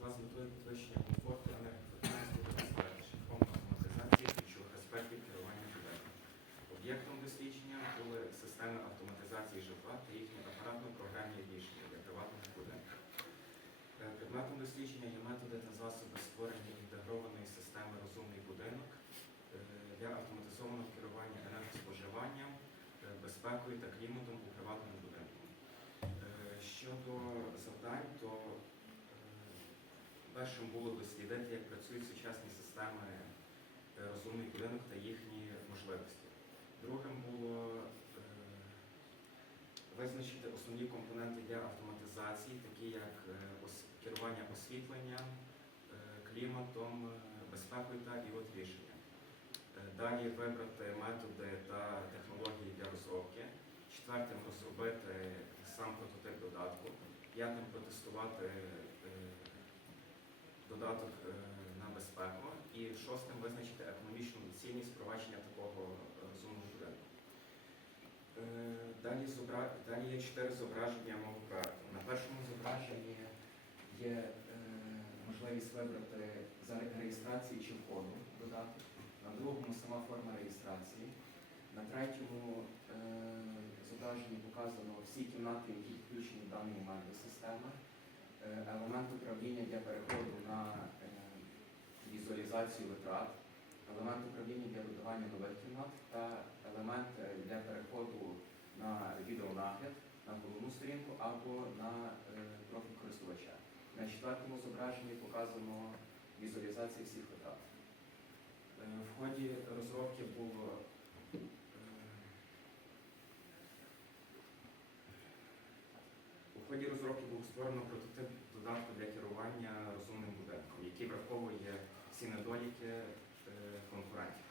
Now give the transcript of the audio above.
у нас метою підвищення комфорту, енергоефективності та безпеки шляхом автоматизації ключових аспектів керування будинком. Об'єктом дослідження були системи автоматизації житла та їхнє апаратно-програмні рішення для приватних будинків. Е, предметом дослідження є методи та засоби створення інтегрованої системи розумний будинок е, для автоматизованого керування енергоспоживанням, е, безпекою та кліматом у приватному будинку. Першим було дослідити, як працюють сучасні системи е, розумний будинок та їхні можливості. Другим було е, визначити основні компоненти для автоматизації, такі як е, керування освітленням, кліматом, безпекою та рішення. Далі вибрати методи та технології для розробки. Четвертим розробити сам прототип додатку. П'ятим протестувати додаток е, на безпеку. І шостим визначити економічну доцільність впровадження такого е, розумного будинку. Е, Далі, зобра... Далі є чотири зображення мого проекту. На першому зображенні є можливість вибрати за реєстрації чи входу додаток. На другому сама форма реєстрації. На третьому е, зображенні показано всі кімнати, які включені в даний момент до системи. Е, елемент управління для переходу на е, витрат, елемент управління для додавання нових кімнат та елемент е, для переходу на відеонагляд на головну сторінку або на е, профіль користувача. На четвертому зображенні показано візуалізація всіх витрат. Е, В ході розробки було у ході розробки було створено прототип додатку для керування розумним будинком, який враховує всі недоліки е, конкурентів.